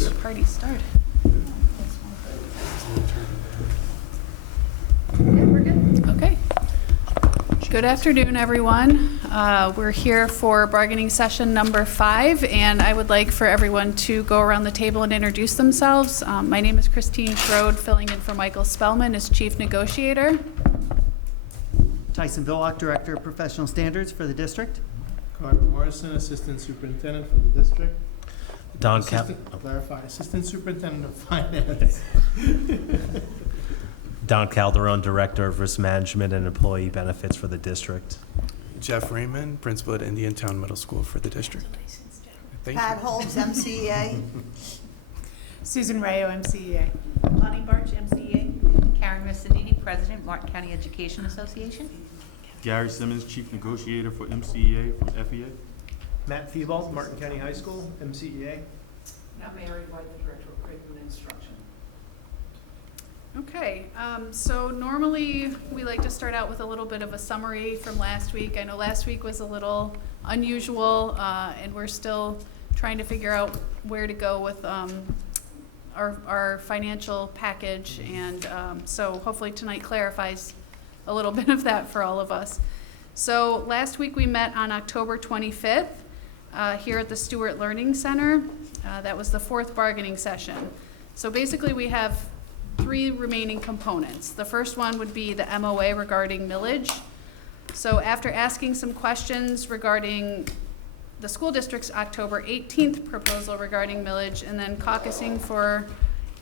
The party started. Yeah, we're good. Okay. Good afternoon, everyone. We're here for bargaining session number 5, and I would like for everyone to go around the table and introduce themselves. My name is Christine Schroed, filling in for Michael Spellman as Chief Negotiator. Tyson Billock, Director of Professional Standards for the district. Carter Morrison, Assistant Superintendent for the district. Assistant Superintendent of Finance. Don Calderon, Director of Risk Management and Employee Benefits for the district. Jeff Raymond, Principal at Indiantown Middle School for the district. Thank Pat you. Holmes, MCEA. Susan Rayo, MCEA. Bonnie Barch, MCEA. Karen Rissadini, President, Martin County Education Association. Gary Simmons, Chief Negotiator for MCEA from FEA. Matt Thiebald, Martin County High School, MCEA. I'm Mary White, the Director of Curriculum and Instruction. Okay, so normally we like to start out with a little bit of a summary from last week. I know last week was a little unusual, and we're still trying to figure out where to go with our financial package, and so hopefully tonight clarifies a little bit of that for all of us. So last week we met on October 25th here at the Stewart Learning Center. That was the 4th bargaining session. So basically we have 3 remaining components. The first one would be the MOA regarding millage. So after asking some questions regarding the school district's October 18th proposal regarding millage and then caucusing for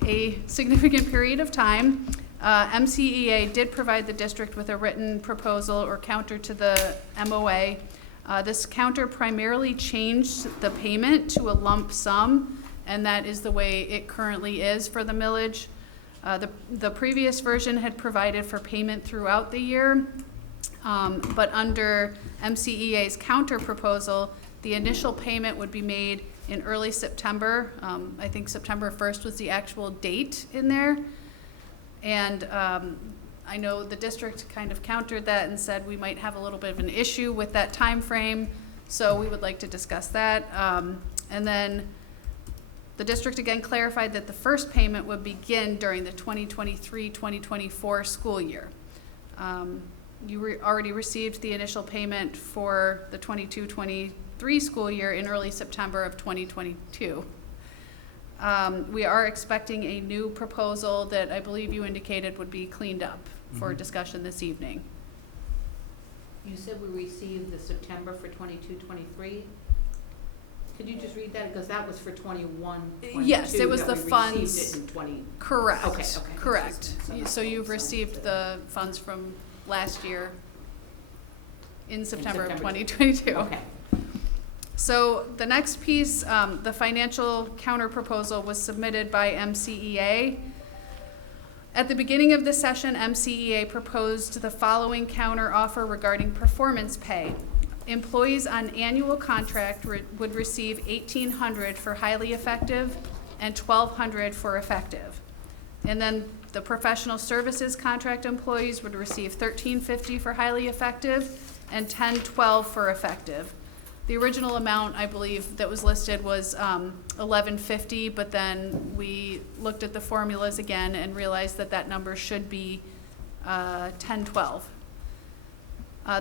a significant period of time, MCEA did provide the district with a written proposal or counter to the MOA. This counter primarily changed the payment to a lump sum, and that is the way it currently is for the millage. The previous version had provided for payment throughout the year, but under MCEA's counter proposal, the initial payment would be made in early September. I think September 1st was the actual date in there. And I know the district kind of countered that and said we might have a little bit of an issue with that time frame, so we would like to discuss that. And then the district again clarified that the first payment would begin during the 2023-2024 school year. You already received the initial payment for the 22-23 school year in early September of 2022. We are expecting a new proposal that I believe you indicated would be cleaned up for discussion this evening. You said we received the September for 22-23. Could you just read that? Because that was for 21-22. Yes, it was that the we funds. received it in 20. Correct. Okay. Correct. So you've received the funds from last year in September of 2022. Okay. So the next piece, the financial counter proposal was submitted by MCEA. At the beginning of the session, MCEA proposed the following counter offer regarding performance pay. Employees on annual contract would receive $1,800 for highly effective and $1,200 for effective. And then the professional services contract employees would receive $1,350 for highly effective and $1,012 for effective. The original amount, I believe, that was listed was $1,150, but then we looked at the formulas again and realized that that number should be $1,012.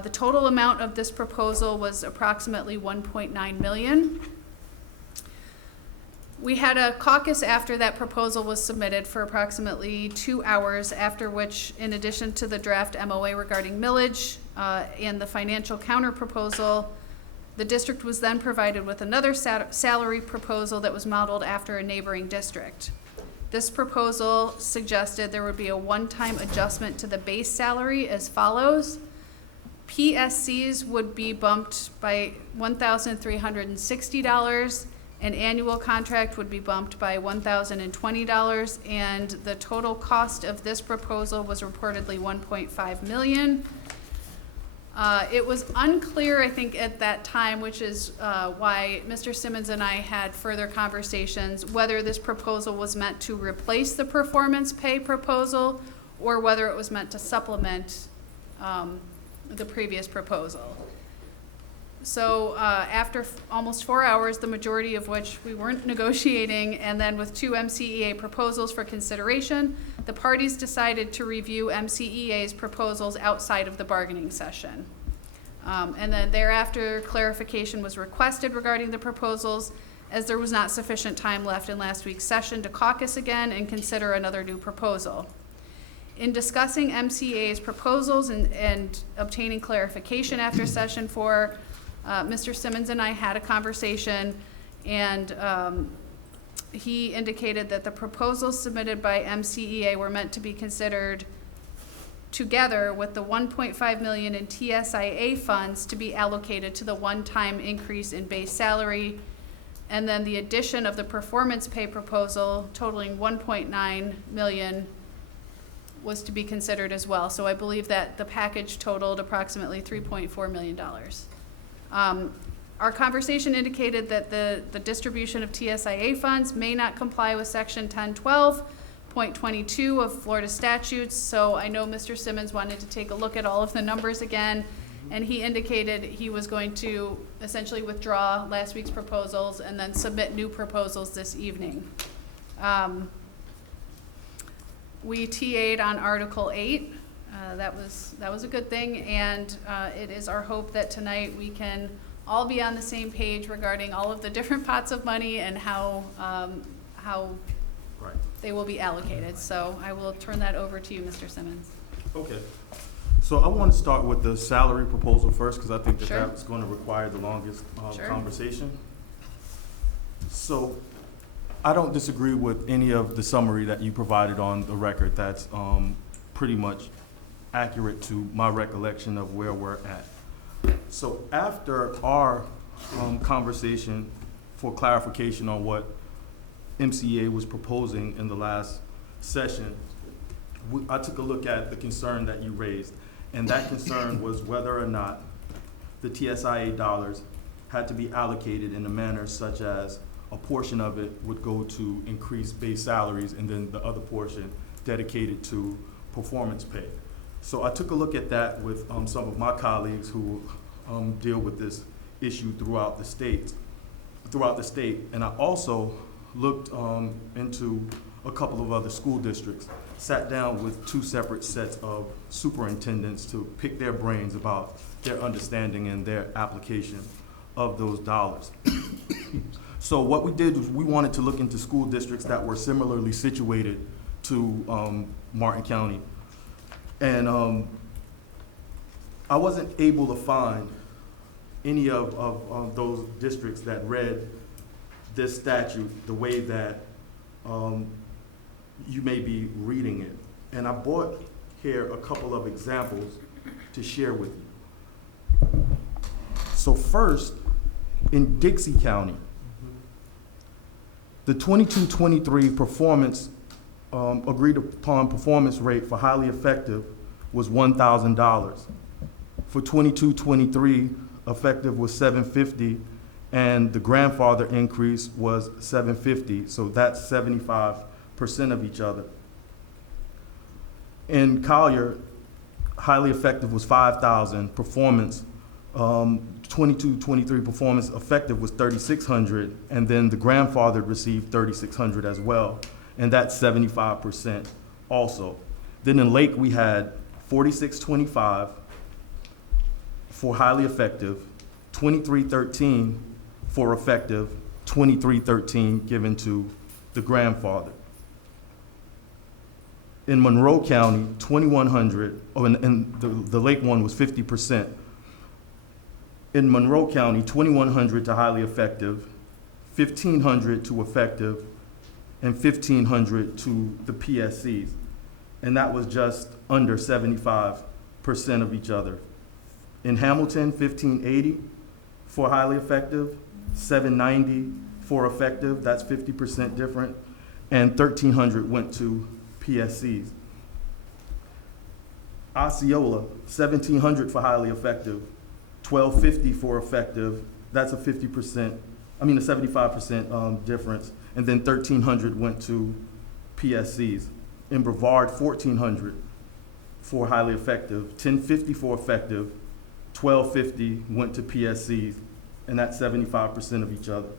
The total amount of this proposal was approximately $1.9 million. We had a caucus after that proposal was submitted for approximately 2 hours, after which, in addition to the draft MOA regarding millage and the financial counter proposal, the district was then provided with another salary proposal that was modeled after a neighboring district. This proposal suggested there would be a one-time adjustment to the base salary as follows. PSCs would be bumped by $1,360, an annual contract would be bumped by $1,020, and the total cost of this proposal was reportedly $1.5 million. It was unclear, I think, at that time, which is why Mr. Simmons and I had further conversations, whether this proposal was meant to replace the performance pay proposal or whether it was meant to supplement the previous proposal. So after almost 4 hours, the majority of which we weren't negotiating, and then with 2 MCEA proposals for consideration, the parties decided to review MCEA's proposals outside of the bargaining session. And then thereafter, clarification was requested regarding the proposals, as there was not sufficient time left in last week's session to caucus again and consider another new proposal. In discussing MCEA's proposals and obtaining clarification after session 4, Mr. Simmons and I had a conversation, and he indicated that the proposals submitted by MCEA were meant to be considered together with the $1.5 million in TSIA funds to be allocated to the one-time increase in base salary, and then the addition of the performance pay proposal totaling $1.9 million was to be considered as well. So I believe that the package totaled approximately $3.4 million. Our conversation indicated that the distribution of TSIA funds may not comply with Section 1012.22 of Florida statutes, so I know Mr. Simmons wanted to take a look at all of the numbers again, and he indicated he was going to essentially withdraw last week's proposals and then submit new proposals this evening. We TA'd on Article 8. That was a good thing, and it is our hope that tonight we can all be on the same page regarding all of the different pots of money and how Right. they will be allocated. So I will turn that over to you, Mr. Simmons. Okay. So I want to start with the salary proposal first, because I think that Sure. that's going to require the longest Sure. conversation. So I don't disagree with any of the summary that you provided on the record. That's pretty much accurate to my recollection of where we're at. So after our conversation for clarification on what MCEA was proposing in the last session, I took a look at the concern that you raised, and that concern was whether or not the TSIA dollars had to be allocated in a manner such as a portion of it would go to increase base salaries and then the other portion dedicated to performance pay. So I took a look at that with some of my colleagues who deal with this issue throughout the state, and I also looked into a couple of other school districts, sat down with 2 separate sets of superintendents to pick their brains about their understanding and their application of those dollars. So what we did was we wanted to look into school districts that were similarly situated to Martin County. And I wasn't able to find any of those districts that read this statute the way that you may be reading it. And I brought here a couple of examples to share with you. So first, in Dixie County, the 22-23 performance, agreed upon performance rate for highly effective was $1,000. For 22-23, effective was $750, and the grandfather increase was $750, so that's 75% of each other. In Collier, highly effective was $5,000, performance, 22-23 performance effective was $3,600, and then the grandfather received $3,600 as well, and that's 75% also. Then in Lake, we had 46-25 for highly effective, 23-13 for effective, 23-13 given to the grandfather. In Monroe County, 2,100, and the Lake one was 50%. In Monroe County, 2,100 to highly effective, 1,500 to effective, and 1,500 to the PSCs. And that was just under 75% of each other. In Hamilton, 1,580 for highly effective, 790 for effective, that's 50% different, and 1,300 went to PSCs. Osceola, 1,700 for highly effective, 1,250 for effective, that's a 75% difference, and then 1,300 went to PSCs. In Brevard, 1,400 for highly effective, 1,050 for effective, 1250 went to PSCs, and that's 75% of each other.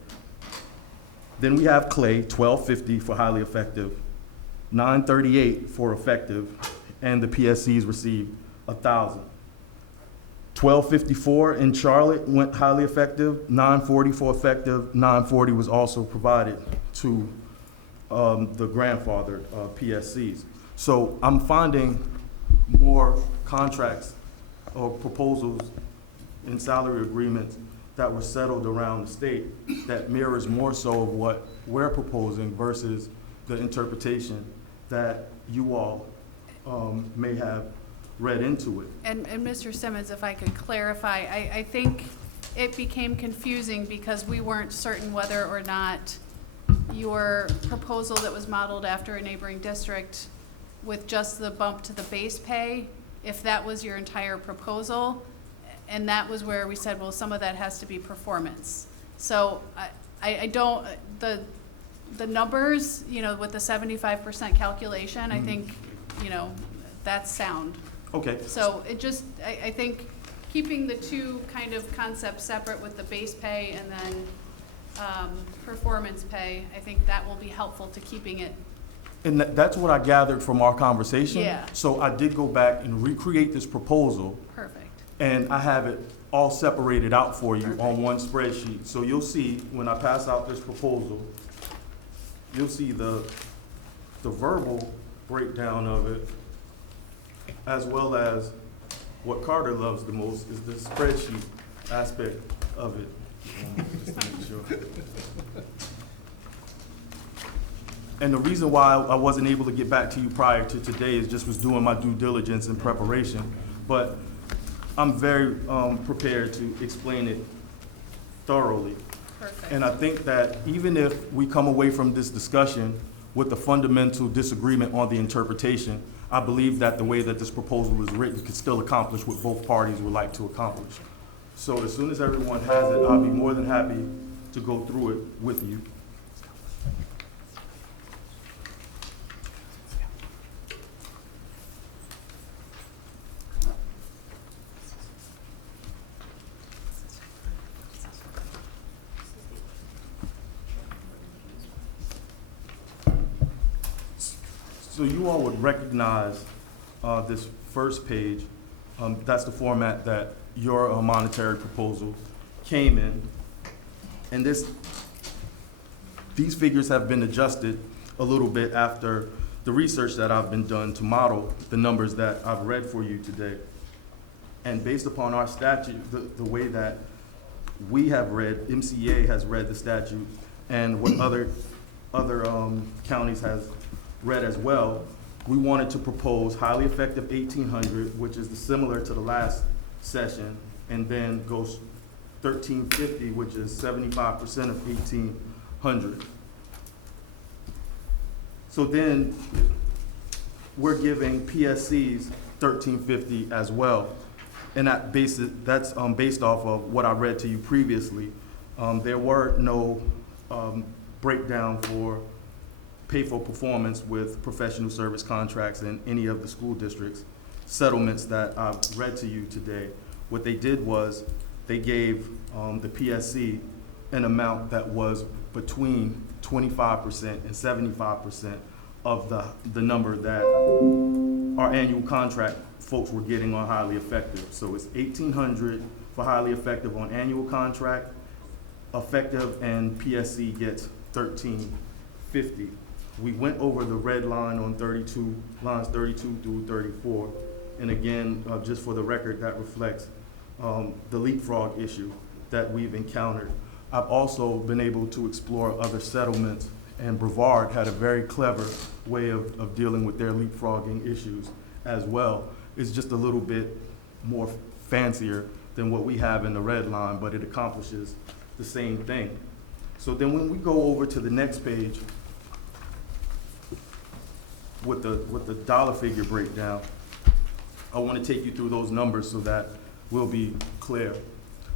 Then we have Clay, 1250 for highly effective, 938 for effective, and the PSCs received 1,000. 1254 in Charlotte went highly effective, 940 for effective, 940 was also provided to the grandfathered PSCs. So I'm finding more contracts or proposals in salary agreements that were settled around the state that mirrors more so of what we're proposing versus the interpretation that you all may have read into it. And Mr. Simmons, if I could clarify, I think it became confusing because we weren't certain whether or not your proposal that was modeled after a neighboring district with just the bump to the base pay, if that was your entire proposal, and that was where we said, well, some of that has to be performance. So I don't, the numbers, you know, with the 75% calculation, I think, you know, that's sound. Okay. So it just, I think keeping the two kind of concepts separate with the base pay and then performance pay, I think that will be helpful to keeping it. And that's what I gathered from our conversation. Yeah. So I did go back and recreate this proposal, Perfect. and I have it all separated out for you Perfect. on one spreadsheet. So you'll see, when I pass out this proposal, you'll see the verbal breakdown of it, as well as what Carter loves the most is the spreadsheet aspect of it. Just to make sure. And the reason why I wasn't able to get back to you prior to today is just was doing my due diligence and preparation. But I'm very prepared to explain it thoroughly. Perfect. And I think that even if we come away from this discussion with a fundamental disagreement on the interpretation, I believe that the way that this proposal is written could still accomplish what both parties would like to accomplish. So as soon as everyone has it, I'll be more than happy to go through it with you. So you all would recognize this first page. That's the format that your monetary proposal came in. And these figures have been adjusted a little bit after the research that I've been done to model the numbers that I've read for you today. And based upon our statute, the way that we have read, MCEA has read the statute, and what other counties has read as well, we wanted to propose highly effective 1,800, which is similar to the last session, and then goes 1,350, which is 75% of 1,800. So then we're giving PSCs 1,350 as well, and that's based off of what I read to you previously. There were no breakdown for pay for performance with professional service contracts in any of the school districts settlements that I've read to you today. What they did was they gave the PSC an amount that was between 25% and 75% of the number that our annual contract folks were getting on highly effective. So it's 1,800 for highly effective on annual contract, effective, and PSC gets 1,350. We went over the red line on lines 32 through 34. And again, just for the record, that reflects the leapfrog issue that we've encountered. I've also been able to explore other settlements, and Brevard had a very clever way of dealing with their leapfrogging issues as well. It's just a little bit more fancier than what we have in the red line, but it accomplishes the same thing. So then when we go over to the next page, with the dollar figure breakdown, I want to take you through those numbers so that we'll be clear.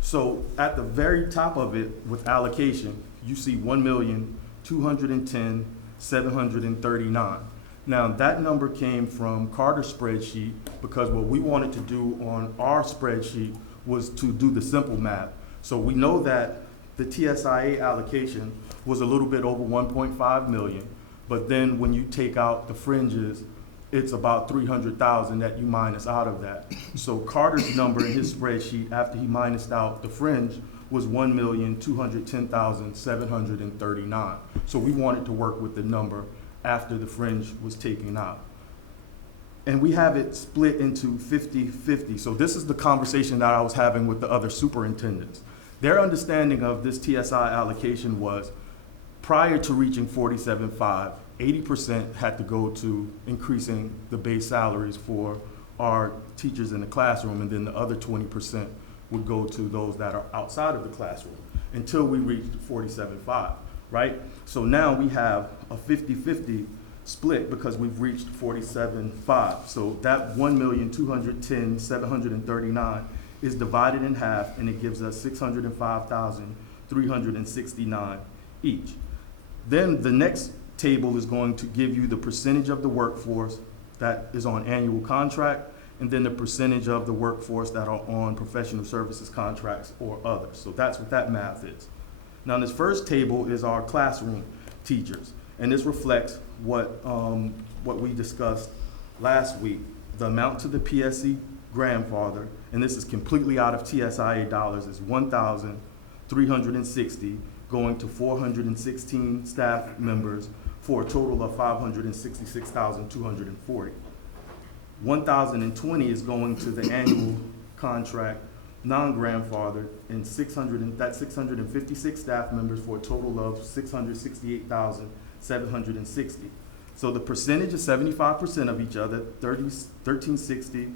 So at the very top of it with allocation, you see 1,210,739. Now that number came from Carter's spreadsheet because what we wanted to do on our spreadsheet was to do the simple math. So we know that the TSIA allocation was a little bit over 1.5 million, but then when you take out the fringes, it's about 300,000 that you minus out of that. So Carter's number in his spreadsheet, after he minused out the fringe, was 1,210,739. So we wanted to work with the number after the fringe was taken out. And we have it split into 50-50. So this is the conversation that I was having with the other superintendents. Their understanding of this TSI allocation was, prior to reaching 47.5, 80% had to go to increasing the base salaries for our teachers in the classroom, and then the other 20% would go to those that are outside of the classroom until we reached 47.5, right? So now we have a 50-50 split because we've reached 47.5. So that 1,210,739 is divided in half, and it gives us 605,369 each. Then the next table is going to give you the percentage of the workforce that is on annual contract, and then the percentage of the workforce that are on professional services contracts or others. So that's what that math is. Now, this first table is our classroom teachers, and this reflects what we discussed last week. The amount to the PSC grandfather, and this is completely out of TSIA dollars, is 1,360 going to 416 staff members for a total of 566,240. 1,020 is going to the annual contract non-grandfathered, and 656 staff members for a total of 668,760. So the percentage is 75% of each other, 1360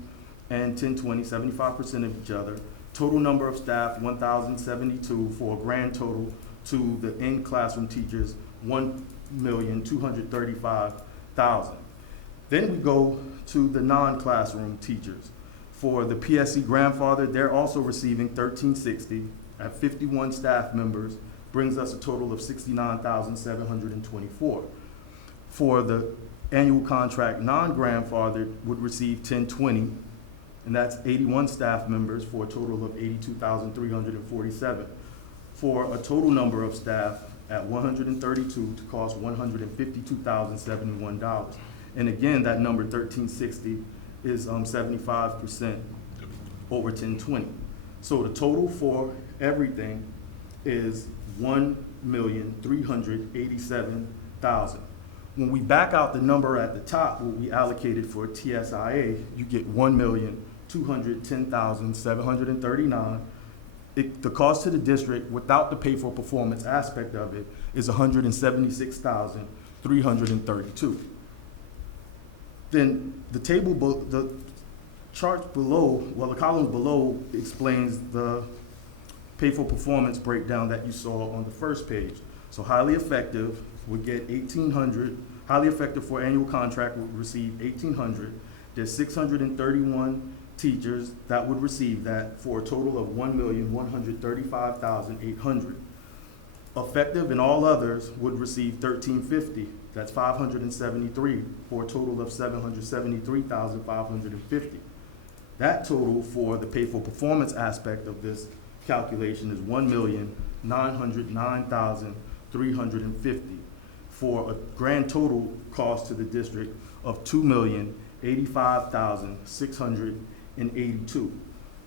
and 1020, 75% of each other. Total number of staff, 1,072, for a grand total to the in-classroom teachers, 1,235,000. Then we go to the non-classroom teachers. For the PSC grandfather, they're also receiving 1,360 at 51 staff members, brings us a total of 69,724. For the annual contract non-grandfather would receive 1,020, and that's 81 staff members for a total of 82,347. For a total number of staff at 132 to cost $152,071. And again, that number 1,360 is 75% over 1,020. So the total for everything is 1,387,000. When we back out the number at the top, what we allocated for TSIA, you get 1,210,739. The cost to the district, without the pay for performance aspect of it, is 176,332. Then the the chart below, well, the column below explains the pay for performance breakdown that you saw on the first page. So highly effective would get 1,800. Highly effective for annual contract would receive 1,800. There's 631 teachers that would receive that for a total of 1,135,800. Effective and all others would receive 1,350. That's 573 for a total of 773,550. That total for the pay for performance aspect of this calculation is 1,909,350 for a grand total cost to the district of 2,085,682.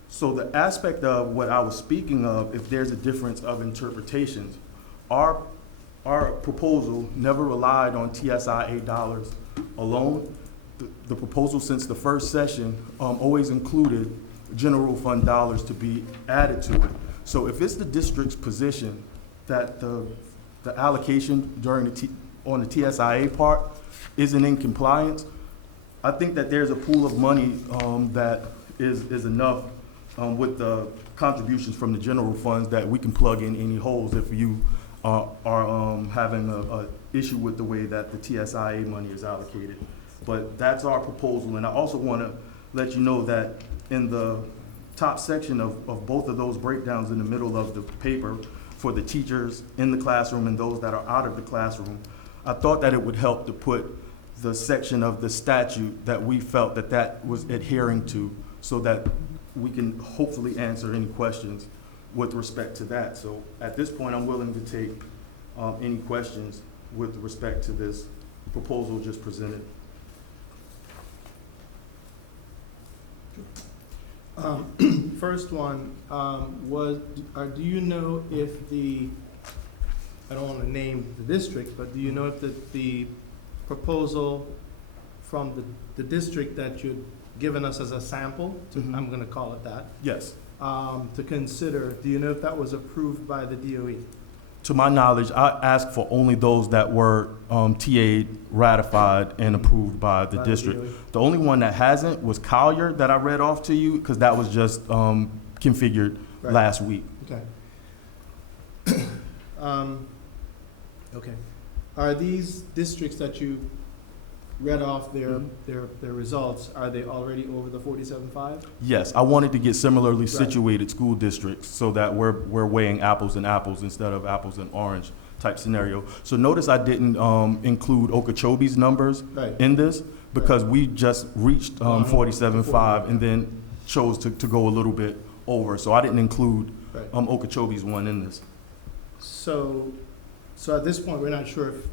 So the aspect of what I was speaking of, if there's a difference of interpretations, our proposal never relied on TSIA dollars alone. The proposal since the first session always included general fund dollars to be added to it. So if it's the district's position that the allocation during on the TSIA part isn't in compliance, I think that there's a pool of money that is enough with the contributions from the general funds that we can plug in any holes if you are having a issue with the way that the TSIA money is allocated. But that's our proposal, and I also want to let you know that in the top section of both of those breakdowns in the middle of the paper for the teachers in the classroom and those that are out of the classroom, I thought that it would help to put the section of the statute that we felt that was adhering to, so that we can hopefully answer any questions with respect to that. So at this point, I'm willing to take any questions with respect to this proposal just presented. First one, do you know if I don't want to name the district, but do you know if the proposal from the district that you'd given us as a sample, Mhm. I'm going to call it that, Yes. to consider, do you know if that was approved by the DOE? To my knowledge, I asked for only those that were TA'd, ratified, and approved by the By district. DOE? The only one that hasn't was Collier that I read off to you, because that was just configured Right. last week. Okay. Okay. Are these districts that you read off Mhm. their results, are they already over the 47.5? Yes, I wanted to get similarly Right. situated school districts so that we're weighing apples and apples instead of apples and orange type scenario. So notice I didn't include Okeechobee's numbers Right. in this because we just reached Oh, no, 47.5 and then chose to go a little bit over. So I didn't include Right. Okeechobee's one in this. So at this point, we're not sure if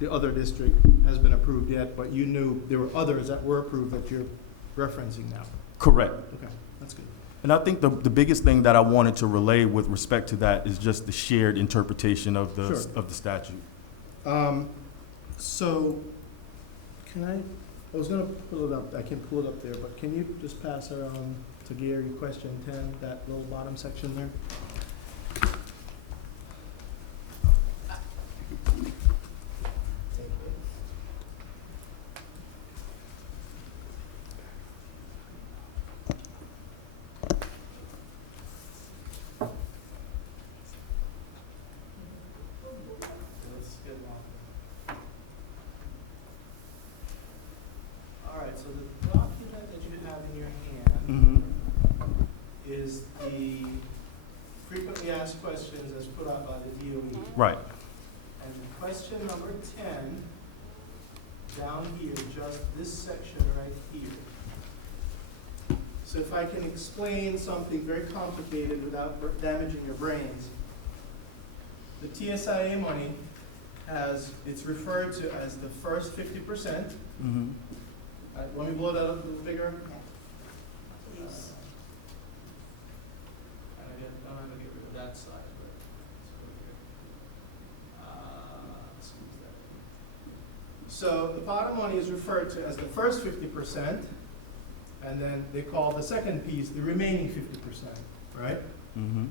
the other district has been approved yet, but you knew there were others that were approved that you're referencing now. Correct. Okay, that's good. And I think the biggest thing that I wanted to relay with respect to that is just the shared interpretation of the, Sure. of the statute. So, I was gonna pull it up, I can pull it up there, but can you just pass around to Gary, question 10, that little bottom section there? Let's get on. All right, so the document that you have in your hand is the frequently asked questions as put out by the DOE. Right. And question number 10, down here, just this section right here. So if I can explain something very complicated without damaging your brains. The TSIA money it's referred to as the first 50%. Mm-hmm. Let me blow that up a little bigger. Please. I'm gonna get rid of that side, but let's go here. Let's use that. So the pot of money is referred to as the first 50%, and then they call the second piece the remaining 50%, right? Mm-hmm.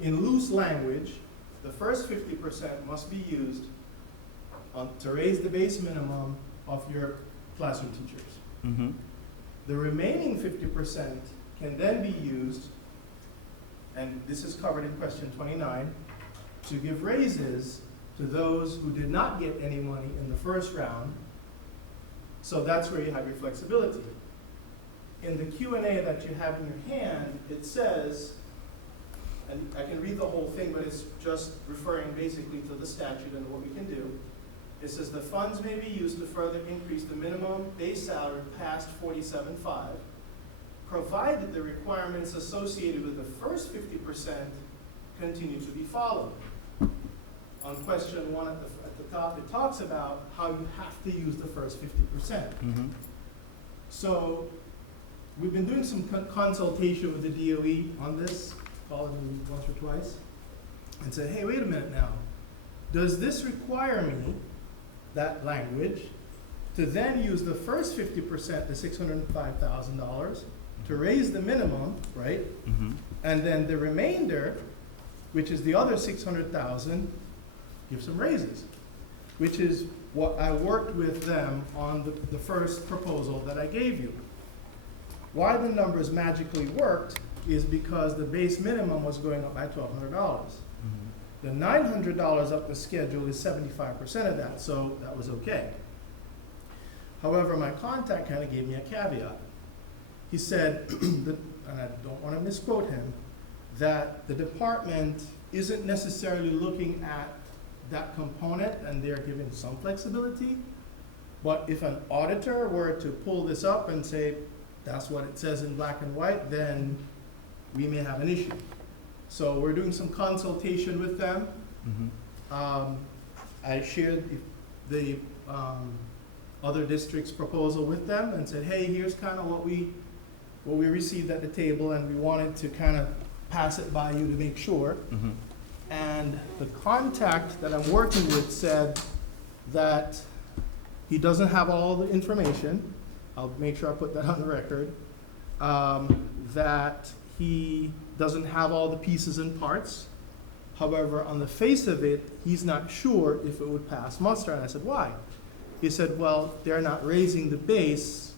In loose language, the first 50% must be used to raise the base minimum of your classroom teachers. Mm-hmm. The remaining 50% can then be used, and this is covered in question 29, to give raises to those who did not get any money in the first round. So that's where you have your flexibility. In the Q&A that you have in your hand, it says, and I can read the whole thing, but it's just referring basically to the statute and what we can do. It says the funds may be used to further increase the minimum base salary past 47.5, provided the requirements associated with the first 50% continue to be followed. On question 1 at the top, it talks about how you have to use the first 50%. Mm-hmm. So we've been doing some consultation with the DOE on this, called them once or twice, and said, hey, wait a minute now. Does this require me, that language, to then use the first 50%, the $605,000, to raise the minimum, right? Mm-hmm. And then the remainder, which is the other $600,000, give some raises, which is what I worked with them on the first proposal that I gave you. Why the numbers magically worked is because the base minimum was going up by $1,200. Mm-hmm. The $900 up the schedule is 75% of that, so that was okay. However, my contact kind of gave me a caveat. He said, and I don't want to misquote him, that the department isn't necessarily looking at that component and they're giving some flexibility. But if an auditor were to pull this up and say, that's what it says in black and white, then we may have an issue. So we're doing some consultation with them. I shared the other district's proposal with them and said, hey, here's kind of what we received at the table, and we wanted to kind of pass it by you to make sure. And the contact that I'm working with said that he doesn't have all the information. I'll make sure I put that on the record. That he doesn't have all the pieces and parts. However, on the face of it, he's not sure if it would pass muster. And I said, why? He said, well, they're not raising the base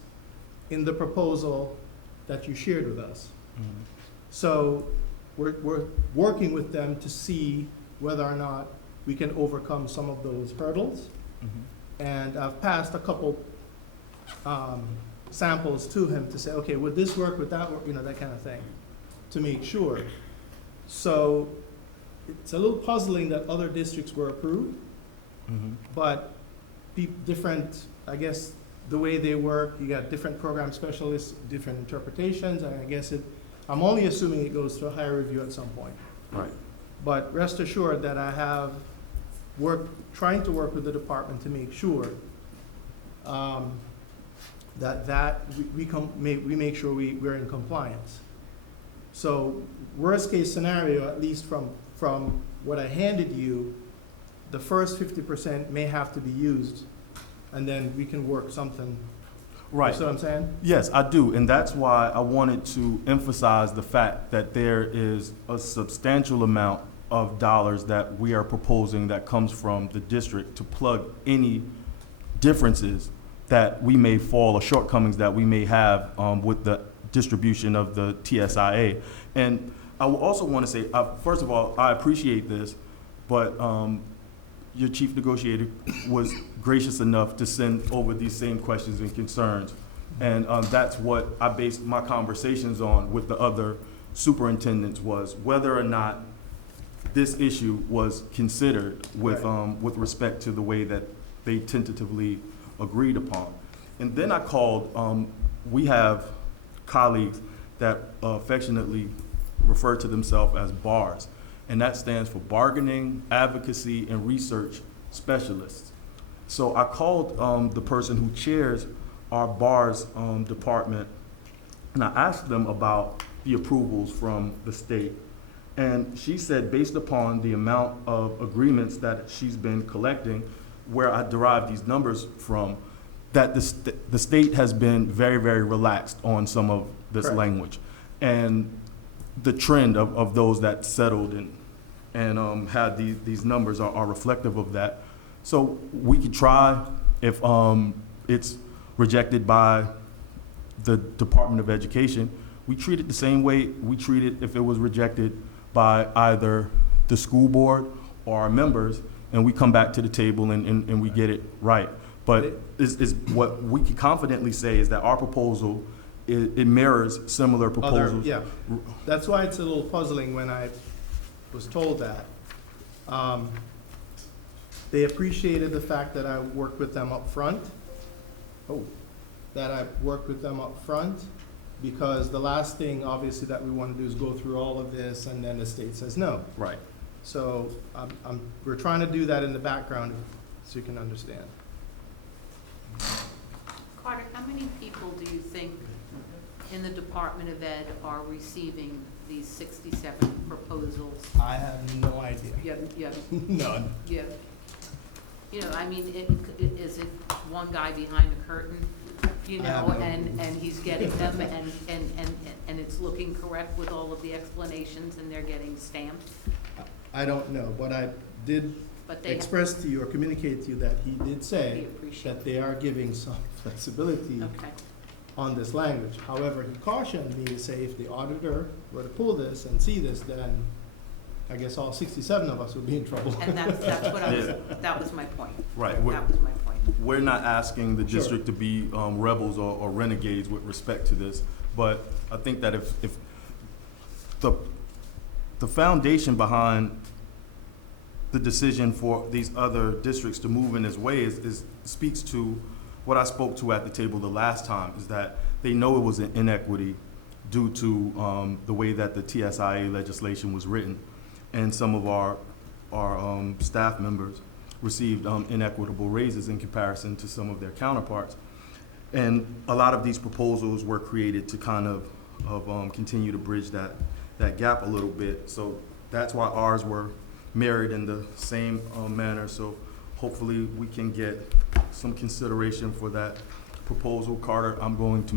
in the proposal that you shared with us. So we're working with them to see whether or not we can overcome some of those hurdles. And I've passed a couple samples to him to say, okay, would this work, would that work, you know, that kind of thing, to make sure. So it's a little puzzling that other districts were approved, but different, I guess, the way they work, you got different program specialists, different interpretations, and I guess I'm only assuming it goes through a higher review at some point. Right. But rest assured that I have trying to work with the department to make sure that we make sure we're in compliance. So worst case scenario, at least from what I handed you, the first 50% may have to be used, and then we can work something. Right. You see what I'm saying? Yes, I do, and that's why I wanted to emphasize the fact that there is a substantial amount of dollars that we are proposing that comes from the district to plug any differences that we may fall or shortcomings that we may have with the distribution of the TSIA. And I will also want to say, first of all, I appreciate this, but your chief negotiator was gracious enough to send over these same questions and concerns. And that's what I based my conversations on with the other superintendents, was whether or not this issue was considered with, with respect to the way that they tentatively agreed upon. And then I called, we have colleagues that affectionately refer to themselves as BARS, and that stands for Bargaining, Advocacy, and Research Specialists. So I called the person who chairs our BARS department, and I asked them about the approvals from the state. And she said, based upon the amount of agreements that she's been collecting, where I derived these numbers from, that the state has been very, very relaxed on some of this Correct. language. And the trend of those that settled and had these numbers are reflective of that. So we could try, if it's rejected by the Department of Education, we treat it the same way we treat it if it was rejected by either the school board or our members, and we come back to the table and we get it right. But is what we can confidently say is that our proposal, it mirrors similar proposals. Yeah, that's why it's a little puzzling when I was told that. They appreciated the fact that I worked with them up front. Because the last thing, obviously, that we want to do is go through all of this, and then the state says no. Right. So we're trying to do that in the background so you can understand. Carter, how many people do you think in the Department of Ed are receiving these 67 proposals? I have no idea. Yeah, None. yeah. You know, I mean, is it one guy behind the curtain, you I know, have no and he's getting them and it's looking correct with all of the explanations and they're getting stamped? I don't know, but I did But they express to you or communicate to you that he did we say appreciate that they are giving some flexibility Okay, on this language. However, he cautioned me to say if the auditor were to pull this and see this, then I guess all 67 of us would be in trouble. and that's what I was, that was my point. Right. That was my point. We're not asking the Sure. district to be rebels or renegades with respect to this, but I think that if the foundation behind the decision for these other districts to move in this way speaks to what I spoke to at the table the last time, is that they know it was an inequity due to the way that the TSIA legislation was written. And some of our staff members received inequitable raises in comparison to some of their counterparts. And a lot of these proposals were created to kind of continue to bridge that gap a little bit. So that's why ours were married in the same manner. So hopefully we can get some consideration for that proposal. Carter, I'm going to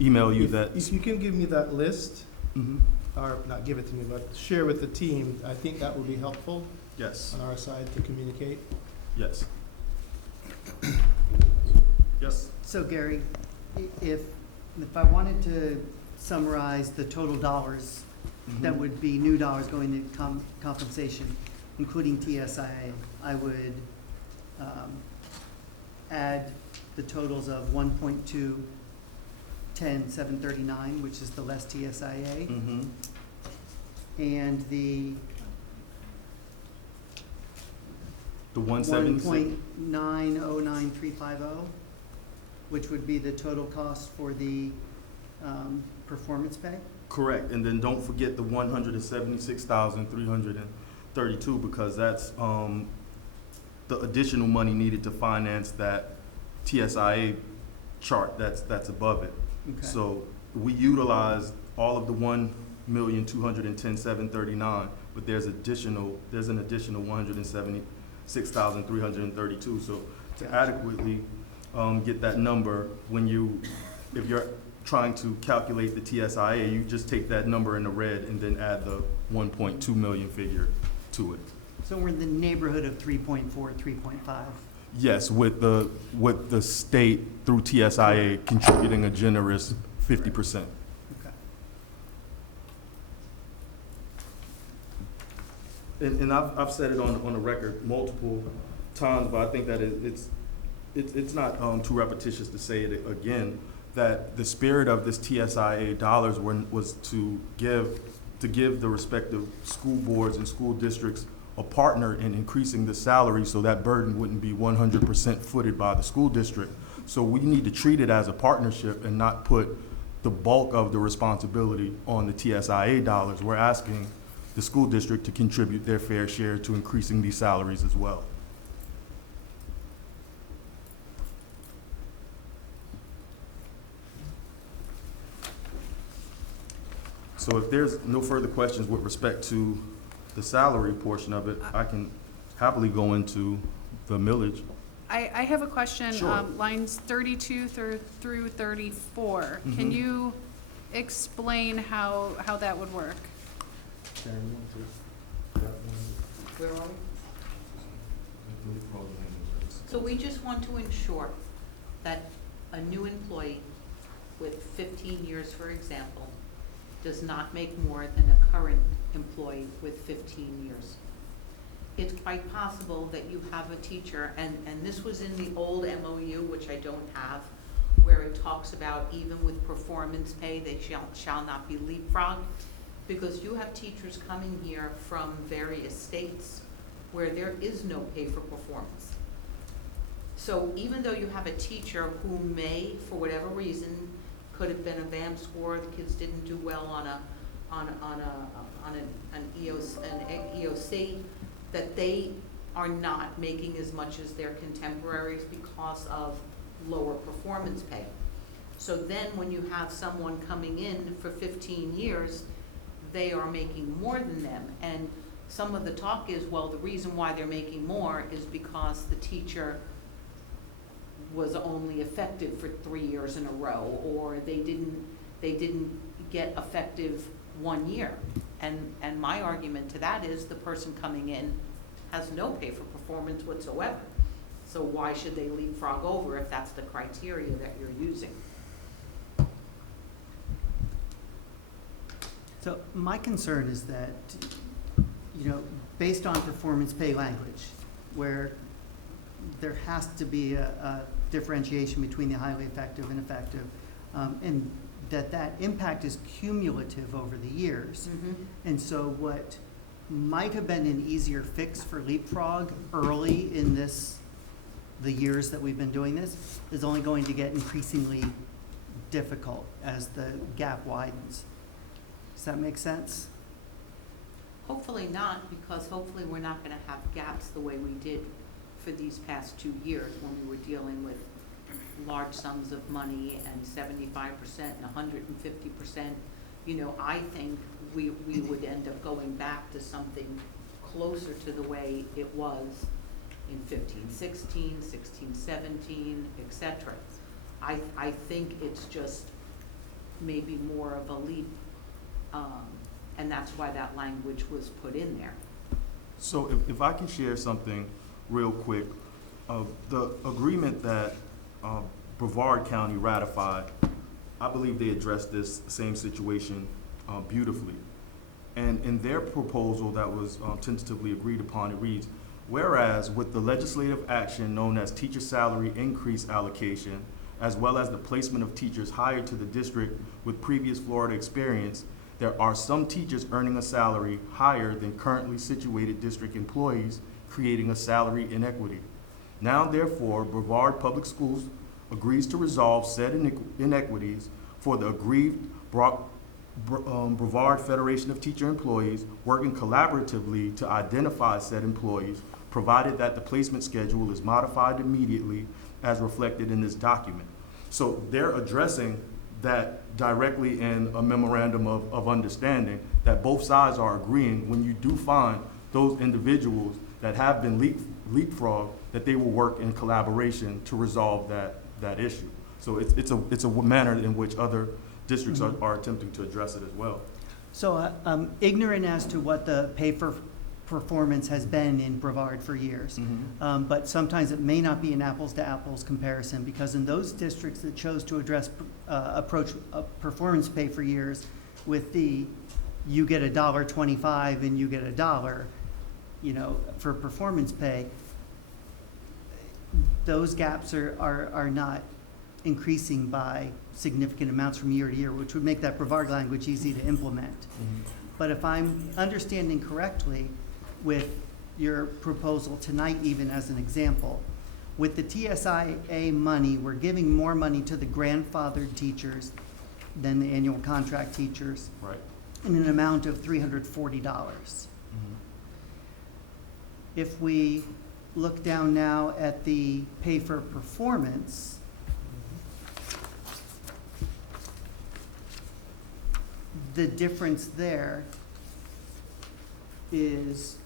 email you that. If you can give me that list, Mhm. or not give it to me, but share with the team, I think that would be helpful Yes, on our side to communicate. yes. Yes. So Gary, if I wanted to summarize the total dollars that would be new dollars going to compensation, including TSIA, I would add the totals of 1.2, 10, 739, which is the less TSIA, Mm-hmm. and the 176. 1.909350, which would be the total cost for the performance pay. Correct, and then don't forget the 176,332, because that's the additional money needed to finance that TSIA chart that's above it. Okay. So we utilized all of the 1,210,739, but there's an additional 176,332. So to Gotcha. adequately get that number, if you're trying to calculate the TSIA, you just take that number in the red and then add the 1.2 million figure to it. So we're in the neighborhood of 3.4, 3.5. Yes, with the state through TSIA contributing a generous 50%. Okay. And I've said it on the record multiple times, but I think that it's not too repetitious to say it again, that the spirit of this TSIA dollars was to give the respective school boards and school districts a partner in increasing the salary, so that burden wouldn't be 100% footed by the school district. So we need to treat it as a partnership and not put the bulk of the responsibility on the TSIA dollars. We're asking the school district to contribute their fair share to increasing these salaries as well. So if there's no further questions with respect to the salary portion of it, I can happily go into the millage. I have a question, Sure. lines 32 through 34. Can Mhm. you explain how that would work? Where are we? So we just want to ensure that a new employee with 15 years, for example, does not make more than a current employee with 15 years. It's quite possible that you have a teacher, and this was in the old MOU, which I don't have, where it talks about even with performance pay, they shall not be leapfrogged, because you have teachers coming here from various states where there is no pay for performance. So even though you have a teacher who may, for whatever reason, could have been a BAM score, the kids didn't do well on an EOC, that they are not making as much as their contemporaries because of lower performance pay. So then when you have someone coming in for 15 years, they are making more than them. And some of the talk is, well, the reason why they're making more is because the teacher was only effective for 3 years in a row, or they didn't get effective 1 year. And my argument to that is the person coming in has no pay for performance whatsoever. So why should they leapfrog over if that's the criteria that you're using? So my concern is that, based on performance pay language, where there has to be a differentiation between the highly effective and effective, and that impact is cumulative over the years. And so what might have been an easier fix for leapfrog early in the years that we've been doing this, is only going to get increasingly difficult as the gap widens. Does that make sense? Hopefully not, because hopefully we're not gonna have gaps the way we did for these past 2 years when we were dealing with large sums of money and 75% and 150%. You know, I think we would end up going back to something closer to the way it was in 15-16, 16-17, et cetera. I think it's just maybe more of a leap, and that's why that language was put in there. So if I can share something real quick, the agreement that Brevard County ratified, I believe they addressed this same situation beautifully. And in their proposal that was tentatively agreed upon, it reads, whereas with the legislative action known as teacher salary increase allocation, as well as the placement of teachers hired to the district with previous Florida experience, there are some teachers earning a salary higher than currently situated district employees, creating a salary inequity. Now therefore, Brevard Public Schools agrees to resolve said inequities for the aggrieved Brevard Federation of Teacher Employees, working collaboratively to identify said employees, provided that the placement schedule is modified immediately as reflected in this document. So they're addressing that directly in a memorandum of understanding that both sides are agreeing when you do find those individuals that have been leapfrogged, that they will work in collaboration to resolve that issue. So it's a manner in which other districts are attempting to address it as well. So I'm ignorant as to what the pay for performance has been in Brevard for years. But sometimes it may not be an apples to apples comparison, because in those districts that chose to approach performance pay for years with you get $1.25 and you get $1, for performance pay, those gaps are not increasing by significant amounts from year to year, which would make that Brevard language easy to implement. But if I'm understanding correctly, with your proposal tonight, even as an example, with the TSIA money, we're giving more money to the grandfathered teachers than the annual contract teachers, Right. in an amount of $340. If we look down now at the pay for performance, the difference there is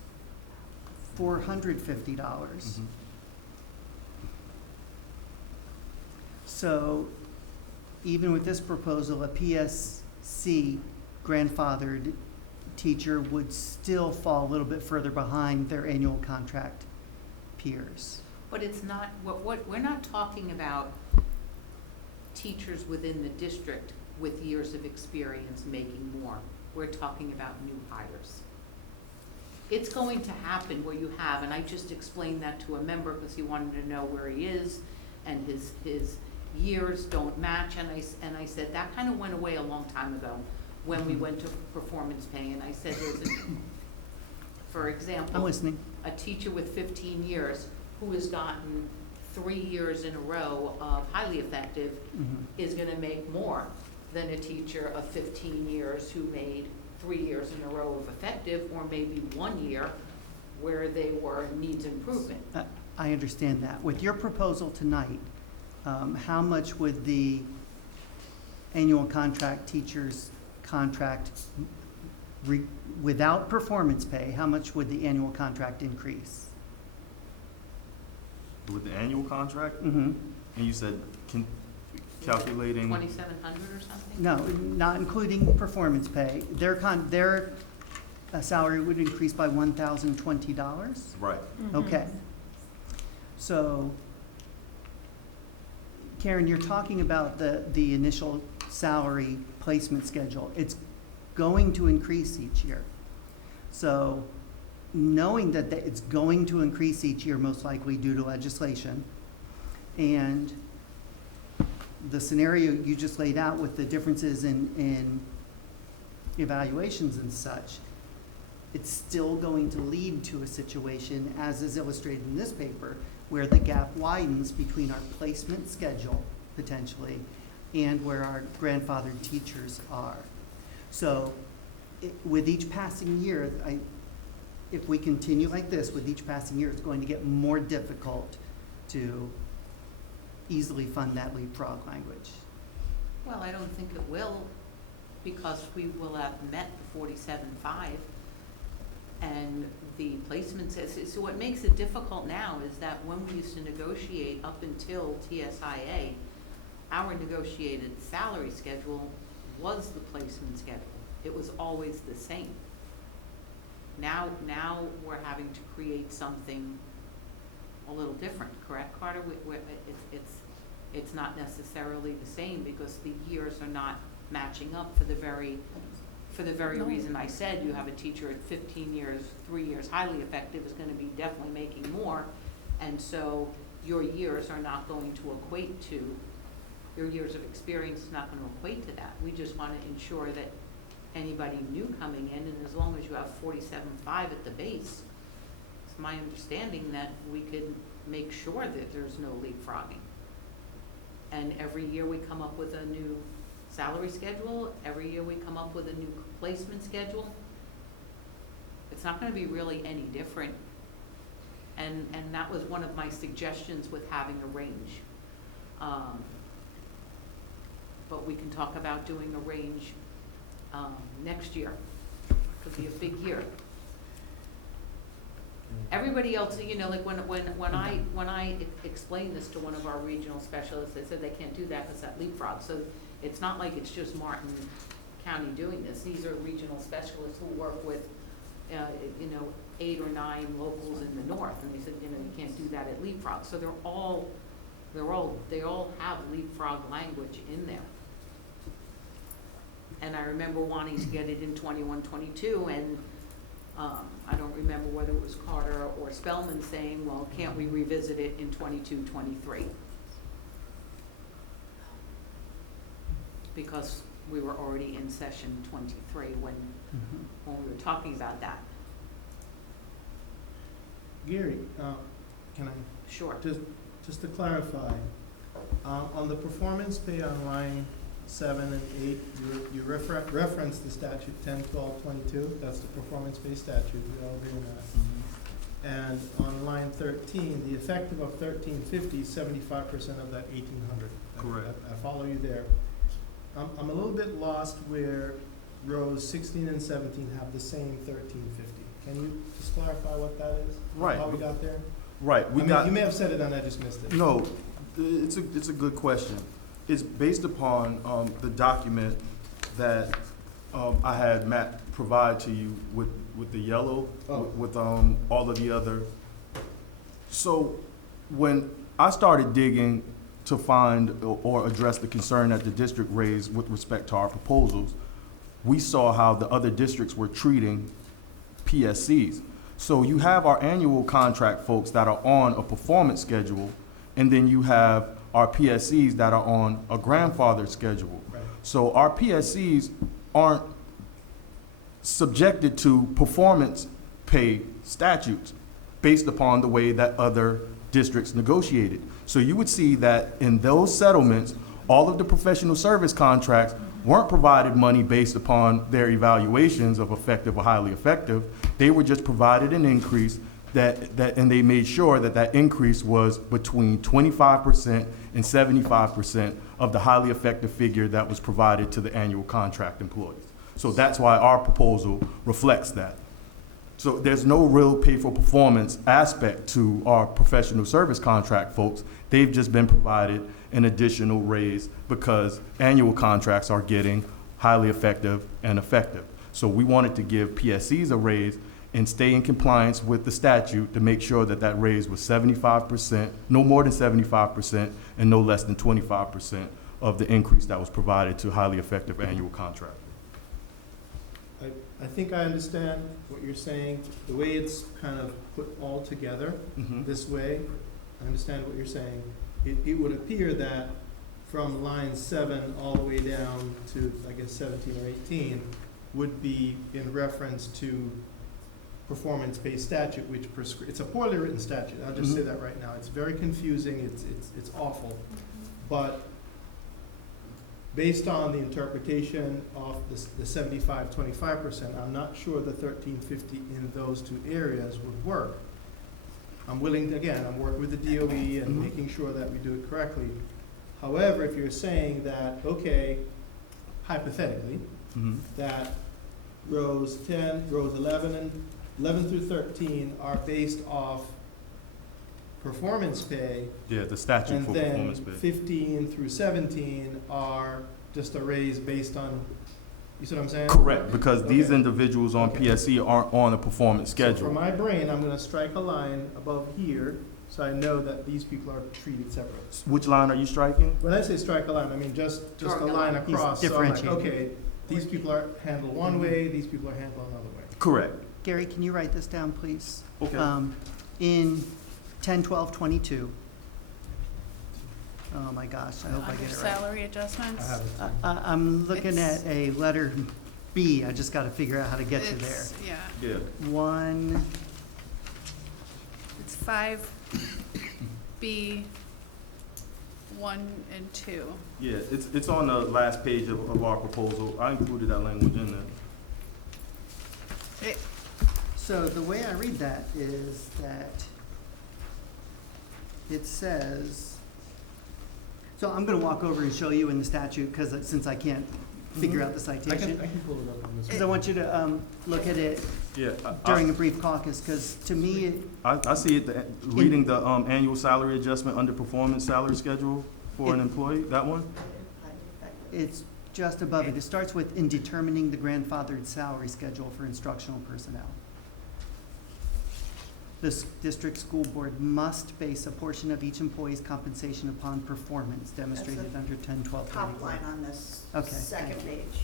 $450. So even with this proposal, a PSC grandfathered teacher would still fall a little bit further behind their annual contract peers. But it's not, we're not talking about teachers within the district with years of experience making more. We're talking about new hires. It's going to happen where you have, and I just explained that to a member because he wanted to know where he is, and his years don't match, and I said that kind of went away a long time ago when we went to performance pay, and I said for example, I'm listening. a teacher with 15 years who has gotten 3 years in a row of highly effective is going to make more than a teacher of 15 years who made 3 years in a row of effective, or maybe 1 year where they were needs improvement. I understand that. With your proposal tonight, how much would the annual contract teachers contract, without performance pay, how much would the annual contract increase? With the annual contract, Mm-hmm. and you said calculating. 2,700 or something? No, not including performance pay. Their salary would increase by $1,020? Right. Okay. So, Karen, you're talking about the initial salary placement schedule. It's going to increase each year. So, knowing that it's going to increase each year, most likely due to legislation, and the scenario you just laid out with the differences in evaluations and such, it's still going to lead to a situation, as is illustrated in this paper, where the gap widens between our placement schedule, potentially, and where our grandfathered teachers are. So with each passing year, if we continue like this, with each passing year, it's going to get more difficult to easily fund that leapfrog language. Well, I don't think it will, because we will have met the 47.5 and the placements. So what makes it difficult now is that when we used to negotiate up until TSIA, our negotiated salary schedule was the placement schedule. It was always the same. Now we're having to create something a little different, correct, Carter? It's not necessarily the same because the years are not matching up for the very reason I said. You have a teacher at 15 years, 3 years highly effective is going to be definitely making more, and so your years are not going to equate to, your years of experience is not going to equate to that. We just want to ensure that anybody new coming in, and as long as you have 47.5 at the base, it's my understanding that we could make sure that there's no leapfrogging. And every year we come up with a new salary schedule, every year we come up with a new placement schedule. It's not going to be really any different. And that was one of my suggestions with having a range. But we can talk about doing a range next year. Could be a big year. Everybody else, you know, like when I explained this to one of our regional specialists, they said they can't do that because that leapfrog. So it's not like it's just Martin County doing this. These are regional specialists who work with, 8 or 9 locals in the north, and they said, you can't do that at leapfrog. So they all have leapfrog language in there. And I remember wanting to get it in 21, 22, and I don't remember whether it was Carter or Spellman saying, well, can't we revisit it in 22, 23? Because we were already in session 23 when we were talking about that. Gary, can I? Sure. Just to clarify, on the performance pay on line 7 and 8, you reference the statute 10, 12, 22. That's the performance pay statute. We all agree on that. And on line 13, the effective of 1350 is 75% of that 1800. Correct. I follow you there. I'm a little bit lost where rows 16 and 17 have the same 1350. Can you just clarify what that is? Right. How we got there? Right, You may have said it and I just missed it. No, it's a good question. It's based upon the document that I had Matt provide to you with the yellow, with all of the other. So when I started digging to find or address the concern that the district raised with respect to our proposals, we saw how the other districts were treating PSCs. So you have our annual contract folks that are on a performance schedule, and then you have our PSCs that are on a grandfather schedule. Right. So our PSCs aren't subjected to performance pay statutes based upon the way that other districts negotiated. So you would see that in those settlements, all of the professional service contracts weren't provided money based upon their evaluations of effective or highly effective. They were just provided an increase and they made sure that increase was between 25% and 75% of the highly effective figure that was provided to the annual contract employees. So that's why our proposal reflects that. So there's no real pay for performance aspect to our professional service contract folks. They've just been provided an additional raise because annual contracts are getting highly effective and effective. So we wanted to give PSCs a raise and stay in compliance with the statute to make sure that raise was 75%, no more than 75%, and no less than 25% of the increase that was provided to highly effective annual contract. I think I understand what you're saying. The way it's kind of put all together this way, I understand what you're saying. It would appear that from line 7 all the way down to, I guess, 17 or 18 would be in reference to performance-based statute, which it's a poorly written statute. I'll just say that right now. It's very confusing. It's awful. But based on the interpretation of the 75-25%, I'm not sure the 1350 in those two areas would work. I'm willing to, again, I'm working with the DOE and making sure that we do it correctly. However, if you're saying that, okay, hypothetically, that rows 11 through 13 are based off performance pay, Yeah, the statute and for then performance pay. 15 through 17 are just a raise based on, you see what I'm saying? Correct, because these Okay. individuals on Okay. PSE aren't on a performance So schedule. for my brain, I'm gonna strike a line above here, so I know that these people are treated separately. Which line are you striking? When I say strike a line, I mean just a Drawing a line line. He's across, so I'm like, differentiating. okay, these people are handled one way, these people are handled another way. Correct. Gary, can you write this down, please? Okay. In 10-12-22. Oh my gosh, I hope I Under get it right. salary adjustments. I have it. I'm looking It's- at a letter B, I just gotta figure out how to get to there. It's- Yeah, Yeah. One, it's 5B, 1 and 2. Yeah, it's on the last page of our proposal. I included that language in there. so the way I read that is that it says, so I'm gonna walk over and show you in the statute, because since I can't figure out the I citation. can pull it up on this. Because I want you to look at it Yeah. during a brief caucus, because to me, I see it, reading the annual salary adjustment under performance salary schedule for an employee, that one? it's just above it. It starts with, in determining the grandfathered salary schedule for instructional personnel. The district school board must base a portion of each employee's compensation upon performance demonstrated under 10-12-34. Top line on this Okay, second thank you. page.